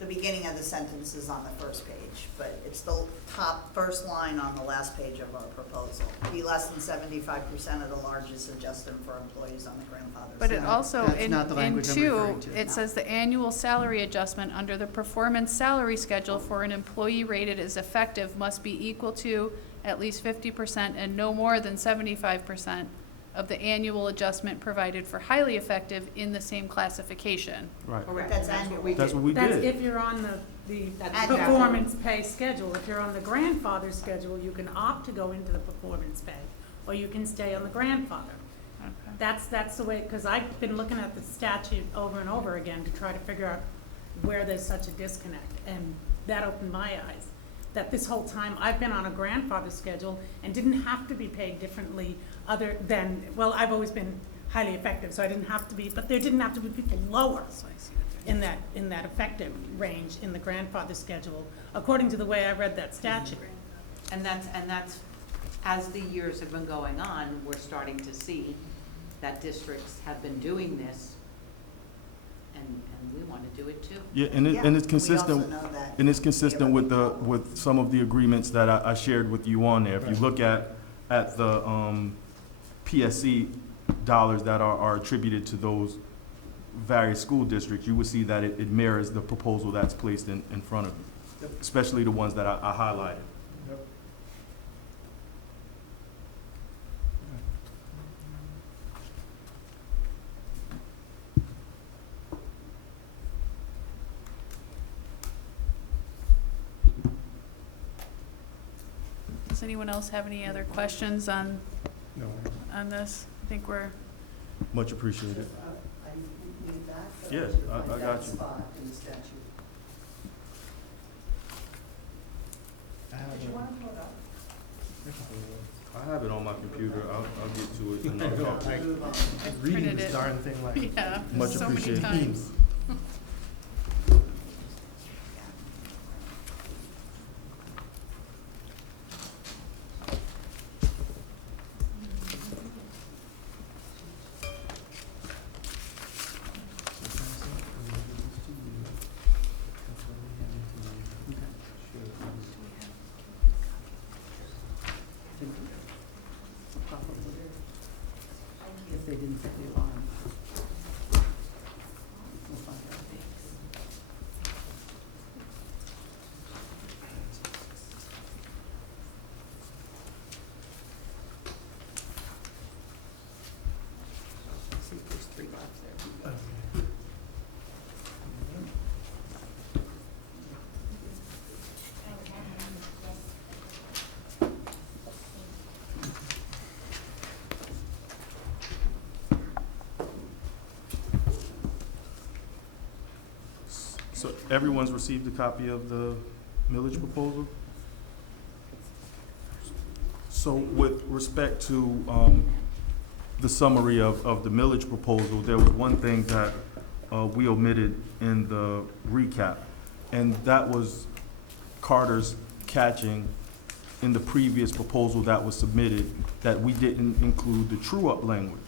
The beginning of the sentence is on the first page, but it's the top first line on the last page of our proposal. Be less than 75% of the largest adjustment for employees on the grandfather's. But it No, also, that's in not the language I'm referring 2, to. it says the annual salary adjustment under the performance salary schedule for an employee rated as effective must be equal to at least 50% and no more than 75% of the annual adjustment provided for highly effective in the same classification. Right. Correct. That's And annual. we That's did. what we That's did. if you're on the That's performance pay schedule. If you're on the grandfather schedule, you can opt to go into the performance pay, or you can stay on the grandfather. Okay. That's the way, because I've been looking at the statute over and over again to try to figure out where there's such a disconnect, and that opened my eyes. That this whole time, I've been on a grandfather schedule and didn't have to be paid differently other than, well, I've always been highly effective, so I didn't have to be, but there didn't have to be people lower So I see what they're in that effective range in the grandfather schedule, according to the way I read that statute. And that's, as the years have been going on, we're starting to see that districts have been doing this, and we want to do it too. Yeah, and Yeah, it's consistent. We also know that. And it's consistent with with some of the agreements that I shared with you on there. If you Right. look at the PSC dollars that are attributed to those various school districts, you would see that it mirrors the proposal that's placed in front of you, Yep. especially the ones that I highlighted. Yep. Does anyone else have any other questions on No. this? I think we're, Much appreciated. I need that. but Yes, should I find got that you. spot in the statute. I have it on my computer. I'll get to it and I'll talk to you. I Reading printed this it. darn thing like. Yeah, Much so many appreciated. times. If they didn't put the alarm. We'll find out. See if there's 3 boxes. So everyone's received a copy of the millage proposal? So with respect to the summary of the millage proposal, there was one thing that we omitted in the recap, and that was Carter's catching in the previous proposal that was submitted, that we didn't include the true-up language.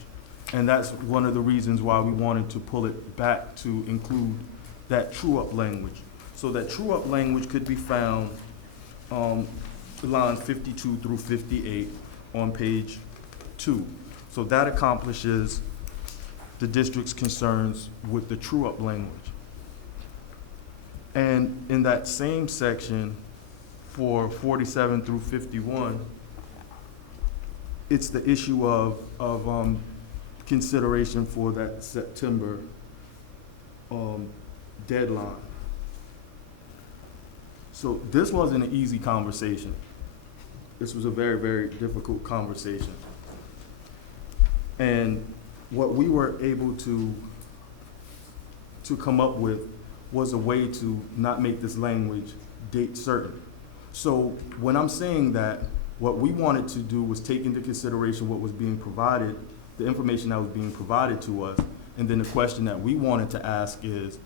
And that's one of the reasons why we wanted to pull it back to include that true-up language. So that true-up language could be found lines 52 through 58 on page 2. So that accomplishes the district's concerns with the true-up language. And in that same section, for 47 through 51, it's the issue of consideration for that September deadline. So this wasn't an easy conversation. This was a very, very difficult conversation. And what we were able to come up with was a way to not make this language date certain. So when I'm saying that, what we wanted to do was take into consideration what was being provided, the information that was being provided to us, and then the question that we wanted to ask is,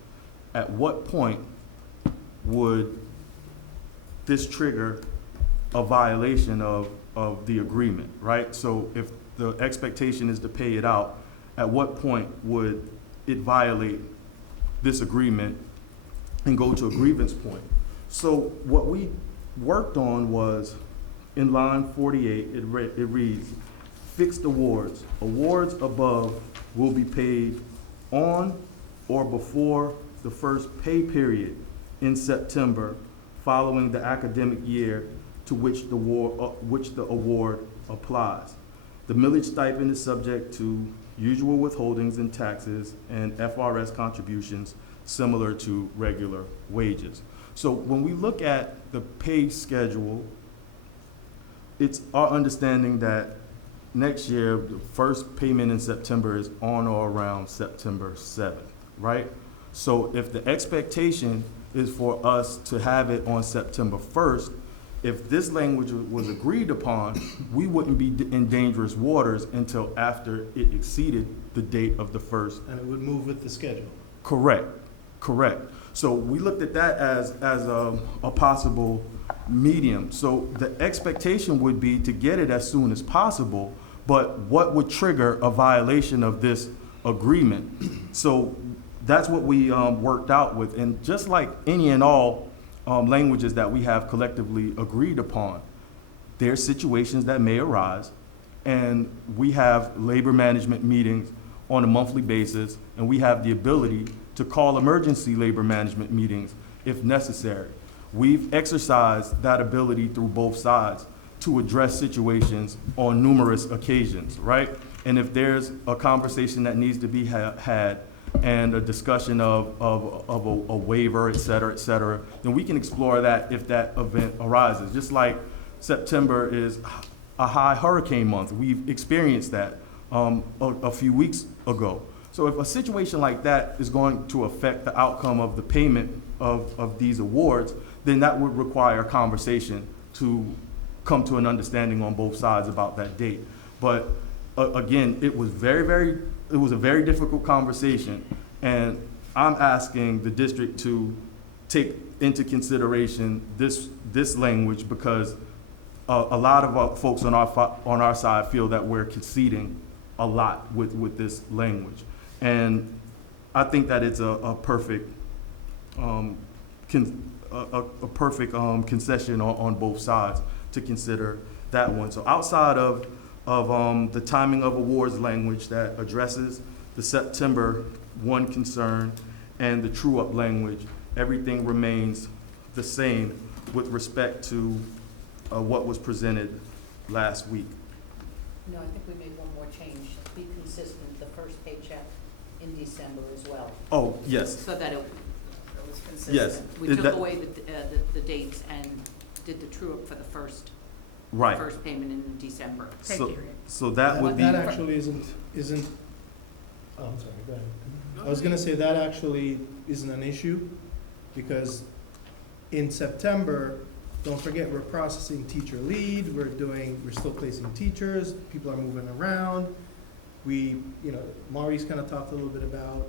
at what point would this trigger a violation of the agreement, right? So if the expectation is to pay it out, at what point would it violate this agreement and go to a grievance point? So what we worked on was, in line 48, it reads, fixed awards. Awards above will be paid on or before the first pay period in September following the academic year to which the award applies. The millage stipend is subject to usual withholdings and taxes and FRS contributions similar to regular wages. So when we look at the pay schedule, it's our understanding that next year, the first payment in September is on or around September 7th, right? So if the expectation is for us to have it on September 1st, if this language was agreed upon, we wouldn't be in dangerous waters until after it exceeded the date of the first. And it would move with the schedule. Correct, correct. So we looked at that as a possible medium. So the expectation would be to get it as soon as possible, but what would trigger a violation of this agreement? So that's what we worked out with. And just like any and all languages that we have collectively agreed upon, there are situations that may arise, and we have labor management meetings on a monthly basis, and we have the ability to call emergency labor management meetings if necessary. We've exercised that ability through both sides to address situations on numerous occasions, right? And if there's a conversation that needs to be had and a discussion of a waiver, et cetera, then we can explore that if that event arises. Just like September is a high hurricane month. We've experienced that a few weeks ago. So if a situation like that is going to affect the outcome of the payment of these awards, then that would require a conversation to come to an understanding on both sides about that date. But again, it was a very difficult conversation, and I'm asking the district to take into consideration this language, because a lot of our folks on our side feel that we're conceding a lot with this language. And I think that it's a perfect concession on both sides to consider that one. So outside of the timing of awards language that addresses the September 1 concern and the true-up language, everything remains the same with respect to what was presented last week. No, I think we made one more change, be consistent, the first paycheck in December as well, Oh, yes, so that it, It was consistent. yes. we Is took that- away the dates and did the true-up for the first Right. payment in December. Pay So, period. so that would be, That actually isn't, oh, I'm sorry, go ahead. I was gonna say that actually isn't an issue, Because in September, don't forget, we're processing teacher lead, we're still placing teachers, people are moving around. Maurice kind of talked a little bit about,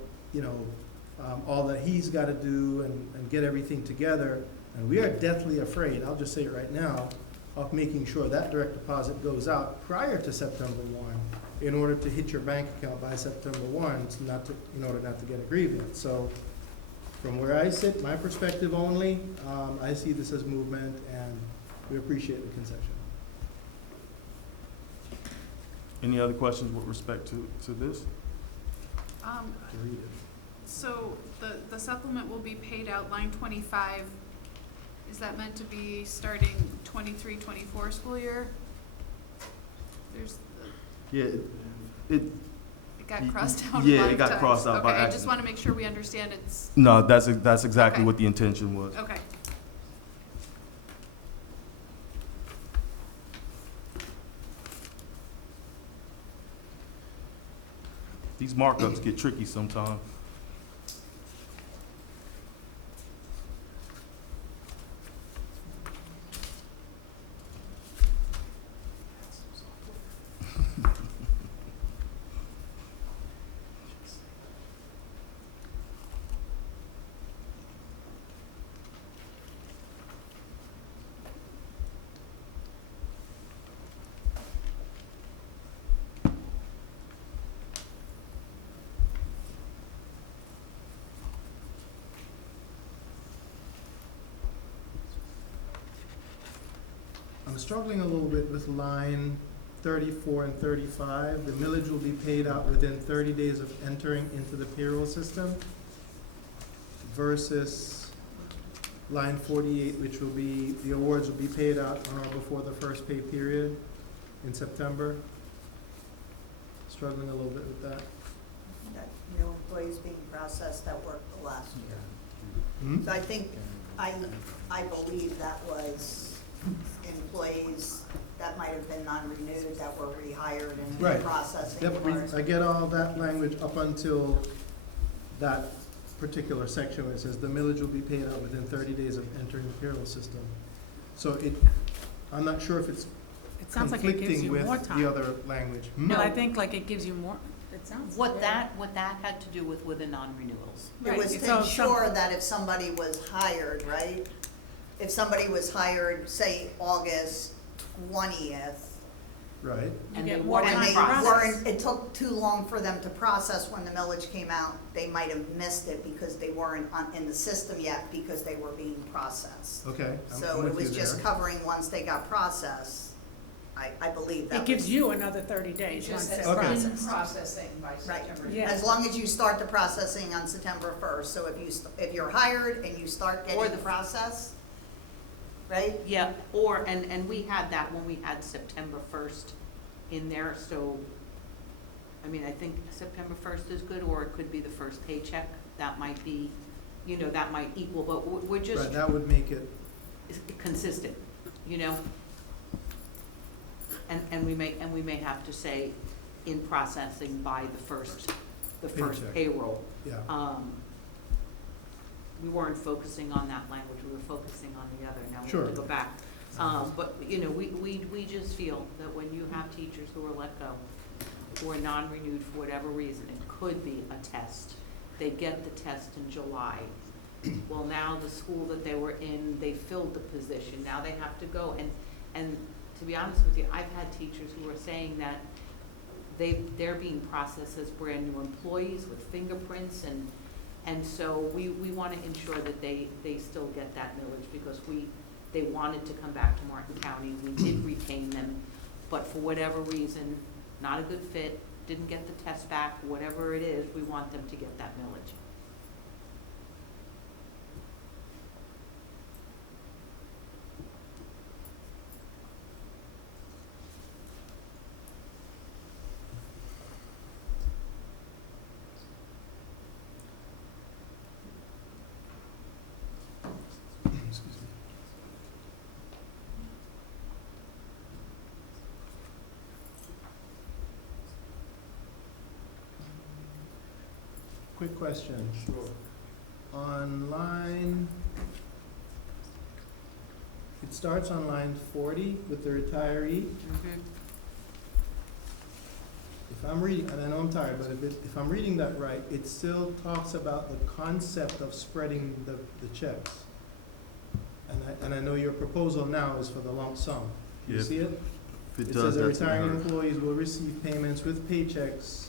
all that he's got to do and get everything together. And we are deathly afraid, I'll just say it right now, of making sure that direct deposit goes out prior to September 1 in order to hit your bank account by September 1, in order not to get a grievance. So from where I sit, my perspective only, I see this as movement, and we appreciate the concession. Any other questions with respect to this? To read it. So the supplement will be paid out line 25. Is that meant to be starting 23-24 school year? There's, Yeah, it got crossed out a lot of Yeah, it times. got crossed out by Okay, I just accident. want to make sure we understand it's, No, that's exactly Okay. what the intention was. okay. These markups get tricky sometimes. I'm struggling a little bit with line 34 and 35. The millage will be paid out within 30 days of entering into the payroll system versus line 48, which will be, the awards will be paid out on or before the first pay period in September. Struggling a little bit with that. That new employees being processed that worked the last year. Hmm? So I think, I believe that was employees that might have been non-renewed that were rehired and Right. processing. Yep, was- I get all that language up until that particular section where it says the millage will be paid out within 30 days of entering the payroll system. So I'm not sure if it's It sounds like it gives conflicting you with more the time. other language. Hmm? No, I think like it gives you more, it sounds. What good. that had to do with the non-renewals. It was Right, to so ensure that if somebody was hired, right? If somebody was hired, say, August 20th, Right, You And get they more weren't and time they to process. weren't, it took too long for them to process when the millage came out, they might have missed it because they weren't in the system yet because they were being processed. okay. I'm So with it was you just there. covering once they got processed. I believe that It gives was- you another 30 days once it's Okay. processed. processing by September. Yeah. As long as you start the processing on September 1st, so if you're hired and you start Or getting the- the process, right? Yeah, and we had that when we had September 1st in there, so, I mean, I think September 1st is good, or it could be the first paycheck. That might be, that might equal, but we're just Right, that would make it, consistent, And we may have to say in processing by the first Paycheck. payroll. yeah. We weren't focusing on that language, we were focusing on the other, now we Sure. have to go back. But, we just feel that when you have teachers who are let go, who are non-renewed for whatever reason, it could be a test. They get the test in July. Well, now the school that they were in, they filled the position, now they have to go. And to be honest with you, I've had teachers who are saying that they're being processed as brand-new employees with fingerprints, and so we want to ensure that they still get that millage, because they wanted to come back to Martin County, we did retain them, but for whatever reason, not a good fit, didn't get the test back, whatever it is, we want them to get that millage. Excuse me. Quick question. Sure. on line, it starts on line 40 with the retiree. Mhm. If I'm reading, and I know I'm tired, but if I'm reading that right, it still talks about the concept of spreading the checks. And I know your proposal now is for the lump sum. You Yeah, see it? If It does, says that that's retiring inherent. employees will receive payments with paychecks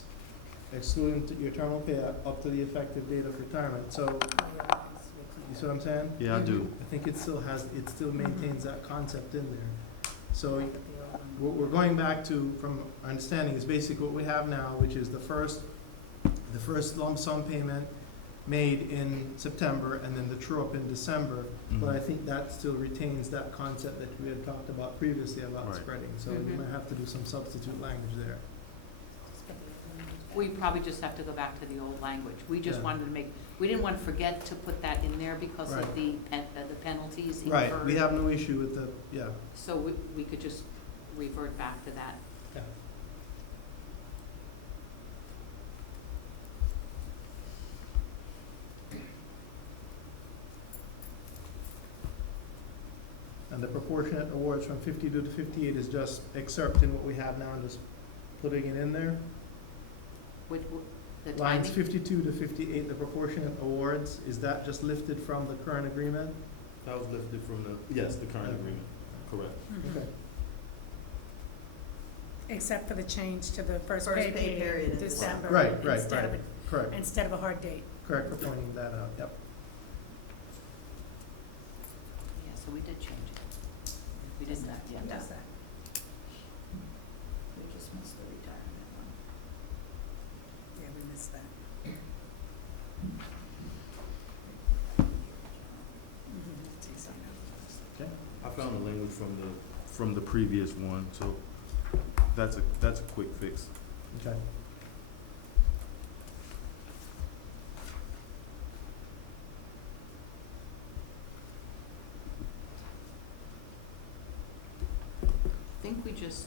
excluding your terminal pay up to the effective date of retirement. So, you see what I'm saying? Yeah, I do. I think it still maintains that concept in there. So what we're going back to, from our understanding, is basically what we have now, which is the first lump sum payment made in September and then the true-up in December. But I Mhm. think that still retains that concept that we had talked about previously about Right. spreading. So you Mhm. might have to do some substitute language there. We probably just have to go back to the old language. We just Yeah. wanted to make, we didn't want to forget to put that in there because of Right. the penalties incurred. Right, we have no issue with the, yeah. So we could just revert back to that. Yeah. And the proportionate awards from 52 to 58 is just excerpting what we have now and just putting it in there. With the Lines timing, 52 to 58, the proportionate awards, is that just lifted from the current agreement? That was lifted from the current agreement, correct. Okay. Except for the change to the first First pay pay period period, in December. Right, right, instead of right. a- Correct, Instead of a hard date. correct for pointing that out, yep. yeah, so we did change it. We did that, yeah. Yeah. We just missed the retirement one. Yeah, we missed that. Okay. I found the language from the previous one, so that's a quick fix. Okay. I think we just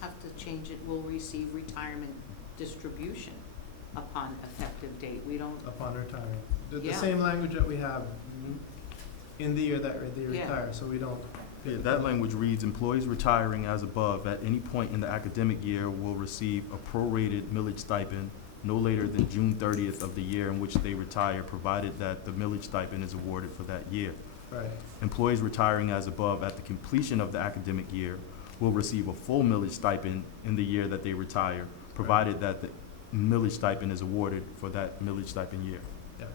have to change it, will receive retirement distribution upon effective date. We don't, Upon retiring. The Yeah. same language that we have in the year that they Yeah. retire, so we don't. Yeah, that language reads, employees retiring as above at any point in the academic year will receive a prorated millage stipend no later than June 30th of the year in which they retire, provided that the millage stipend is awarded for that year. Right, Employees retiring as above at the completion of the academic year will receive a full millage stipend in the year that they retire, provided that the millage stipend is awarded for that millage stipend year. yeah.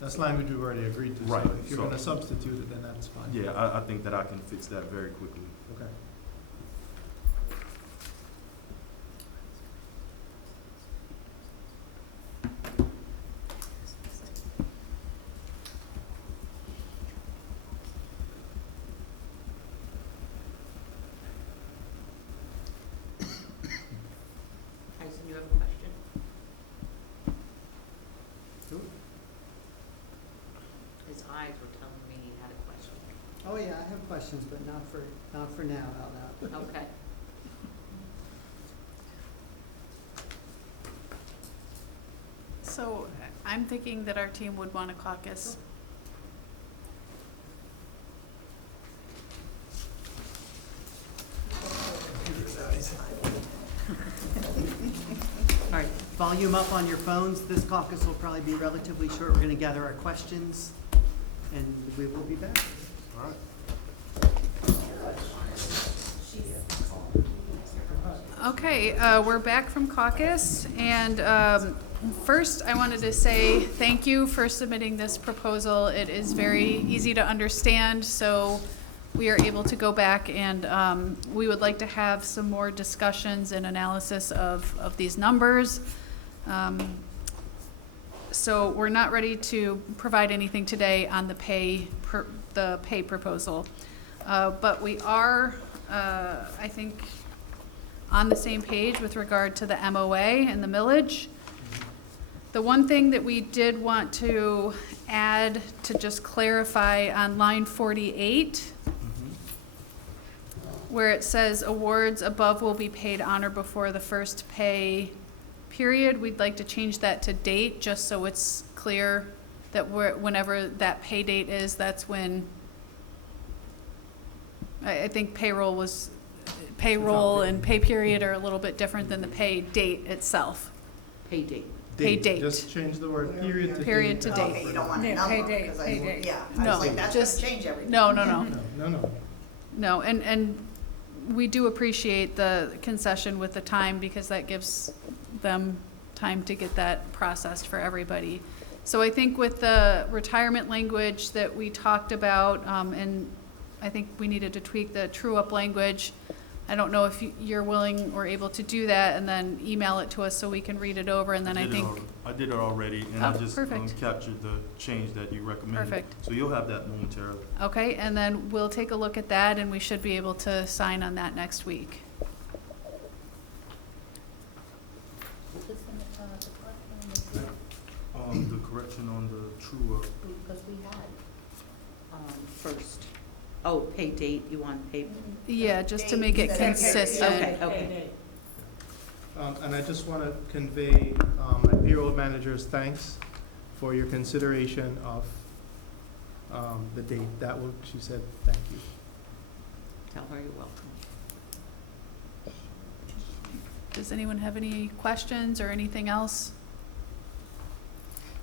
That's language we've already agreed to, so Right, if you're so- gonna substitute it, then that's fine. Yeah, I think that I can fix that very quickly. Okay. Tyson, you have a question? His eyes were telling me he had a question. Oh, yeah, I have questions, but not for now out loud. Okay. So I'm thinking that our team would want to caucus. All right, volume up on your phones. This caucus will probably be relatively short. We're going to gather our questions, and we will be back. All right. Okay, we're back from caucus, and first I wanted to say thank you for submitting this proposal. It is very easy to understand, so we are able to go back and we would like to have some more discussions and analysis of these numbers. So we're not ready to provide anything today on the pay proposal. But we are, I think, on the same page with regard to the MOA and the millage. The one thing that we did want to add to just clarify on line 48, where it says awards above will be paid on or before the first pay period, we'd like to change that to date, just so it's clear that whenever that pay date is, that's when, I think payroll and pay period are a little bit different than the pay date itself. Pay date. Pay date. Just change the word period to date. Period to date. Okay, you don't want a Yeah, number, pay date, because pay date. yeah, I No, was like, that's just- gonna change everything. No. No. No, and we do appreciate the concession with the time, because that gives them time to get that processed for everybody. So I think with the retirement language that we talked about, and I think we needed to tweak the true-up language. I don't know if you're willing or able to do that, and then email it to us so we can read it over, and then I think, I did it already, and I Oh, just perfect. captured the change that you recommended. Perfect. So you'll have that momentarily. okay, and then we'll take a look at that, and we should be able to sign on that next week. The correction on the true up. Because we had, first, pay date, you want pay, Yeah, just to make it Date, consistent. Okay, Pay okay. date. And I just want to convey my payroll manager's thanks for your consideration of the date. She said, thank you. Tell her you're welcome. Does anyone have any questions or anything else?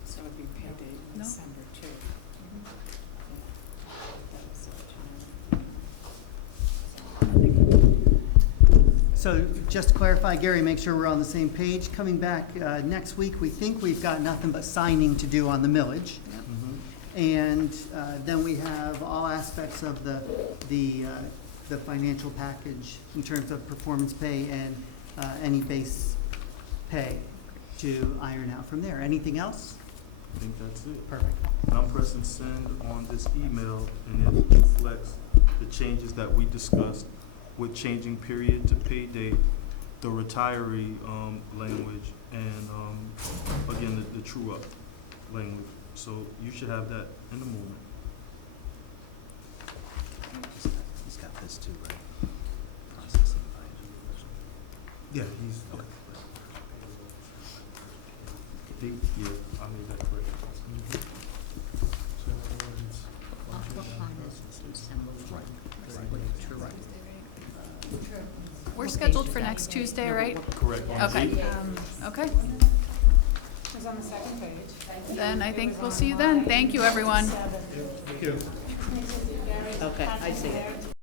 So it'd be pay date in No. December too. So just to clarify, Gary, make sure we're on the same page. Coming back next week, we think we've got nothing but signing to do on the millage. And then we have all aspects of the financial package in terms of performance pay and any base pay to iron out from there. Anything else? I think that's it. Perfect. And I'm pressing send on this email, and it reflects the changes that we discussed with changing period to pay date, the retiree language, and again, the true up language. So you should have that in a moment. He's got this too, right? Processing Yeah, he's. Okay. Yeah, I made that correct. We're scheduled for next Tuesday, right? Correct. Okay, okay. It was on the second page. Then I think we'll see you then. Thank you, everyone. Thank you. Okay, I see it.